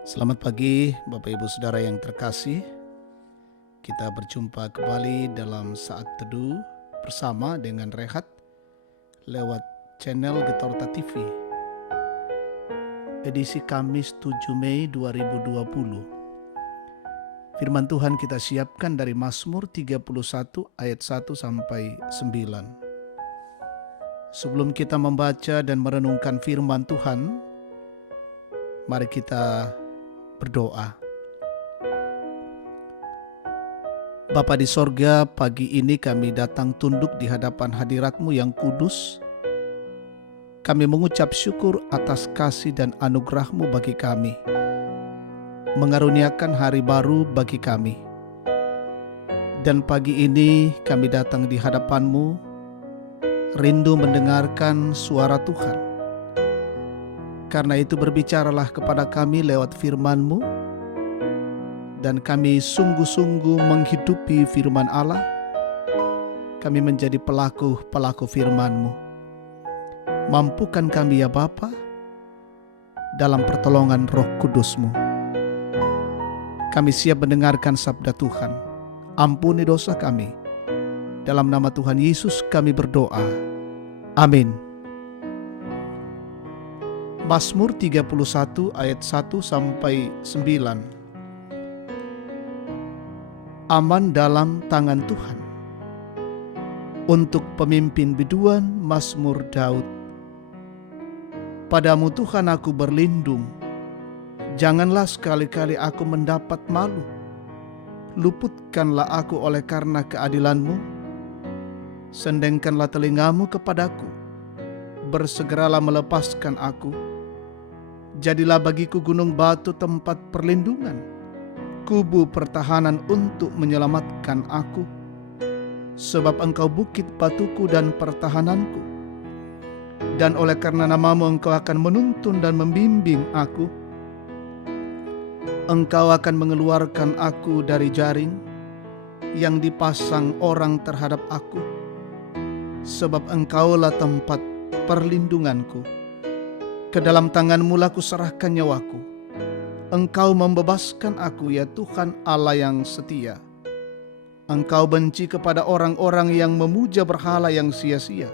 Selamat pagi Bapak Ibu Saudara yang terkasih. Kita berjumpa kembali dalam saat teduh bersama dengan Rehat lewat channel Getorta TV. Edisi Kamis 7 Mei 2020. Firman Tuhan kita siapkan dari Mazmur 31 ayat 1 sampai 9. Sebelum kita membaca dan merenungkan firman Tuhan, mari kita berdoa. Bapa di sorga, pagi ini kami datang tunduk di hadapan hadirat-Mu yang kudus. Kami mengucap syukur atas kasih dan anugerah-Mu bagi kami, mengaruniakan hari baru bagi kami. Dan pagi ini kami datang di hadapan-Mu, rindu mendengarkan suara Tuhan. Karena itu berbicaralah kepada kami lewat firman-Mu, dan kami sungguh-sungguh menghidupi firman Allah. Kami menjadi pelaku-pelaku firman-Mu. Mampukan kami ya Bapa, dalam pertolongan Roh Kudus-Mu. Kami siap mendengarkan sabda Tuhan. Ampuni dosa kami. Dalam nama Tuhan Yesus kami berdoa. Amin. Mazmur 31 ayat 1 sampai 9. Aman dalam tangan Tuhan. Untuk pemimpin biduan, Mazmur Daud. Padamu Tuhan aku berlindung, janganlah sekali-kali aku mendapat malu. Luputkanlah aku oleh karena keadilan-Mu. Sendengkanlah telingamu kepadaku, bersegeralah melepaskan aku. Jadilah bagiku gunung batu tempat perlindungan, kubu pertahanan untuk menyelamatkan aku. Sebab Engkau bukit batuku dan pertahananku, dan oleh karena nama-Mu Engkau akan menuntun dan membimbing aku. Engkau akan mengeluarkan aku dari jaring yang dipasang orang terhadap aku. Sebab Engkaulah tempat perlindunganku. Ke dalam tangan-Mu lah kuserahkan nyawaku. Engkau membebaskan aku ya Tuhan Allah yang setia. Engkau benci kepada orang-orang yang memuja berhala yang sia-sia.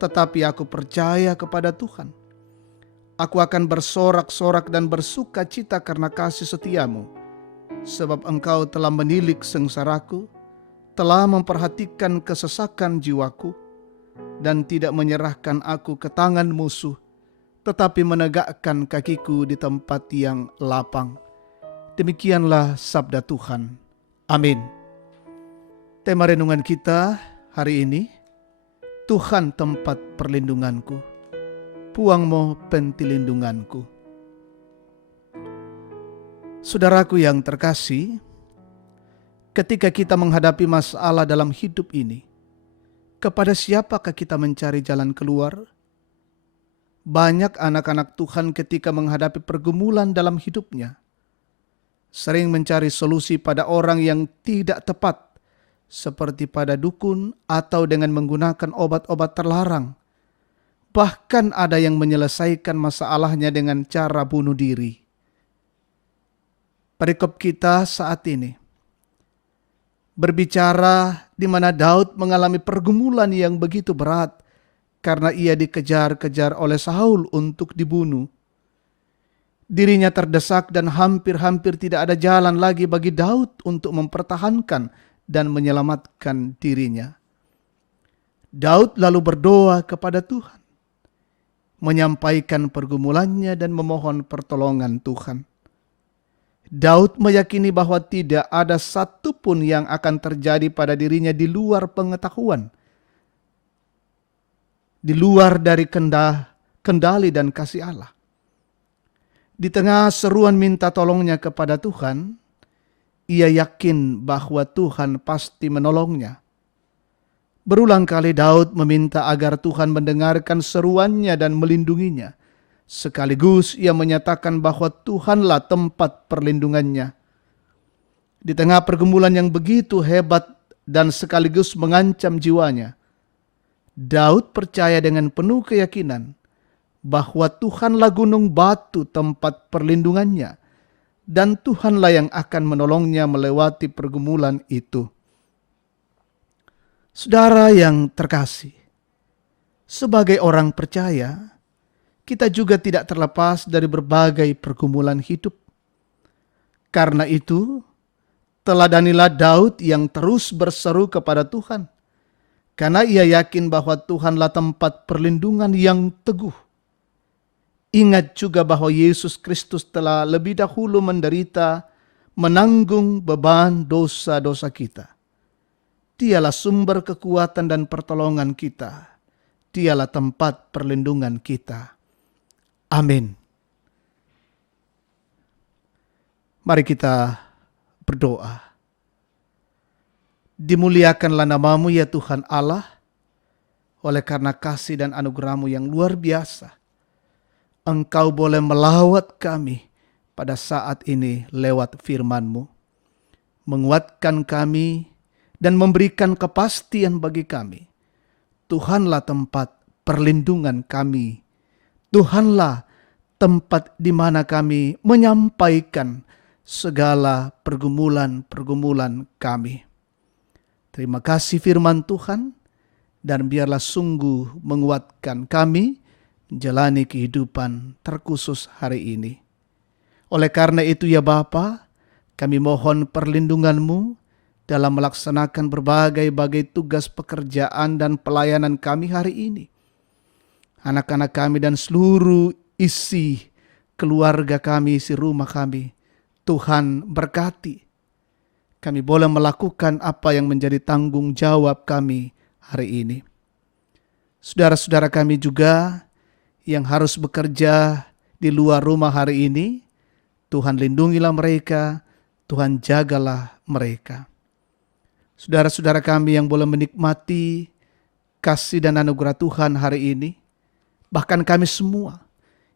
Tetapi aku percaya kepada Tuhan. Aku akan bersorak-sorak dan bersuka cita karena kasih setia-Mu. Sebab Engkau telah menilik sengsaraku, telah memperhatikan kesesakan jiwaku, dan tidak menyerahkan aku ke tangan musuh, tetapi menegakkan kakiku di tempat yang lapang. Demikianlah sabda Tuhan. Amin. Tema renungan kita hari ini, Tuhan tempat perlindunganku, puang-Mo pentilindunganku. Saudaraku yang terkasih, ketika kita menghadapi masalah dalam hidup ini, kepada siapakah kita mencari jalan keluar? Banyak anak-anak Tuhan ketika menghadapi pergumulan dalam hidupnya, sering mencari solusi pada orang yang tidak tepat, seperti pada dukun atau dengan menggunakan obat-obat terlarang. Bahkan ada yang menyelesaikan masalahnya dengan cara bunuh diri. Perikop kita saat ini berbicara di mana Daud mengalami pergumulan yang begitu berat karena ia dikejar-kejar oleh Saul untuk dibunuh. Dirinya terdesak dan hampir-hampir tidak ada jalan lagi bagi Daud untuk mempertahankan dan menyelamatkan dirinya. Daud lalu berdoa kepada Tuhan, menyampaikan pergumulannya dan memohon pertolongan Tuhan. Daud meyakini bahwa tidak ada satupun yang akan terjadi pada dirinya di luar pengetahuan, di luar dari kendali dan kasih Allah. Di tengah seruan minta tolongnya kepada Tuhan, ia yakin bahwa Tuhan pasti menolongnya. Berulang kali Daud meminta agar Tuhan mendengarkan seruannya dan melindunginya. Sekaligus ia menyatakan bahwa Tuhanlah tempat perlindungannya. Di tengah pergumulan yang begitu hebat dan sekaligus mengancam jiwanya, Daud percaya dengan penuh keyakinan bahwa Tuhanlah gunung batu tempat perlindungannya, dan Tuhanlah yang akan menolongnya melewati pergumulan itu. Saudara yang terkasih, sebagai orang percaya, kita juga tidak terlepas dari berbagai pergumulan hidup. Karena itu, teladanilah Daud yang terus berseru kepada Tuhan, karena ia yakin bahwa Tuhanlah tempat perlindungan yang teguh. Ingat juga bahwa Yesus Kristus telah lebih dahulu menderita, menanggung beban dosa-dosa kita. Dialah sumber kekuatan dan pertolongan kita. Dialah tempat perlindungan kita. Amin. Mari kita berdoa. Dimuliakanlah namamu ya Tuhan Allah, oleh karena kasih dan anugerah-Mu yang luar biasa. Engkau boleh melawat kami pada saat ini lewat firman-Mu, menguatkan kami dan memberikan kepastian bagi kami. Tuhanlah tempat perlindungan kami. Tuhanlah tempat di mana kami menyampaikan segala pergumulan-pergumulan kami. Terima kasih firman Tuhan, dan biarlah sungguh menguatkan kami menjalani kehidupan terkhusus hari ini. Oleh karena itu ya Bapa, kami mohon perlindungan-Mu dalam melaksanakan berbagai tugas pekerjaan dan pelayanan kami hari ini. Anak-anak kami dan seluruh isi keluarga kami, isi rumah kami, Tuhan berkati. Kami boleh melakukan apa yang menjadi tanggung jawab kami hari ini. Saudara-saudara kami juga yang harus bekerja di luar rumah hari ini, Tuhan lindungilah mereka, Tuhan jagalah mereka. Saudara-saudara kami yang boleh menikmati kasih dan anugerah Tuhan hari ini, bahkan kami semua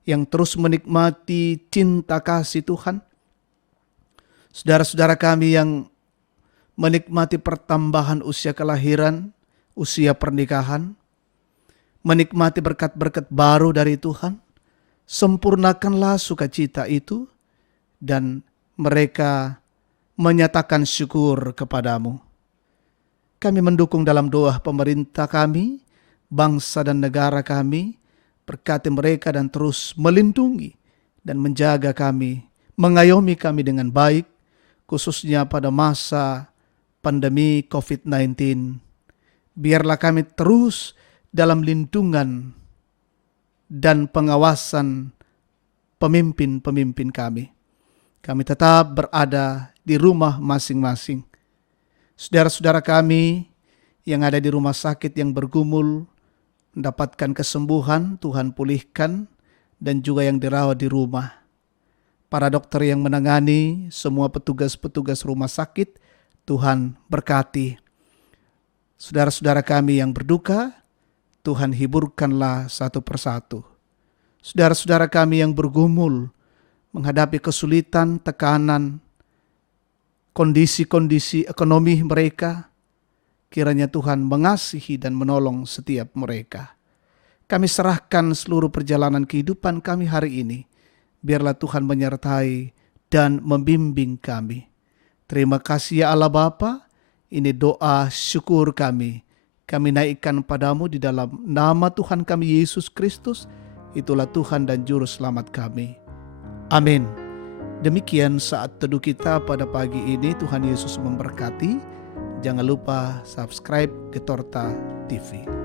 yang terus menikmati cinta kasih Tuhan, saudara-saudara kami yang menikmati pertambahan usia kelahiran, usia pernikahan, menikmati berkat-berkat baru dari Tuhan, sempurnakanlah sukacita itu, dan mereka menyatakan syukur kepadamu. Kami mendukung dalam doa pemerintah kami, bangsa dan negara kami, berkati mereka dan terus melindungi dan menjaga kami, mengayomi kami dengan baik, khususnya pada masa pandemi COVID-19. Biarlah kami terus dalam lindungan dan pengawasan pemimpin-pemimpin kami. Kami tetap berada di rumah masing-masing. Saudara-saudara kami yang ada di rumah sakit yang bergumul, mendapatkan kesembuhan, Tuhan pulihkan, dan juga yang dirawat di rumah. Para dokter yang menangani, semua petugas-petugas rumah sakit, Tuhan berkati. Saudara-saudara kami yang berduka, Tuhan hiburkanlah satu persatu. Saudara-saudara kami yang bergumul, menghadapi kesulitan, tekanan, kondisi-kondisi ekonomi mereka, kiranya Tuhan mengasihi dan menolong setiap mereka. Kami serahkan seluruh perjalanan kehidupan kami hari ini. Biarlah Tuhan menyertai dan membimbing kami. Terima kasih ya Allah Bapa. Ini doa syukur kami. Kami naikkan padamu di dalam nama Tuhan kami Yesus Kristus. Itulah Tuhan dan Juru Selamat kami. Amin. Demikian saat teduh kita pada pagi ini. Tuhan Yesus memberkati. Jangan lupa subscribe Getorta TV.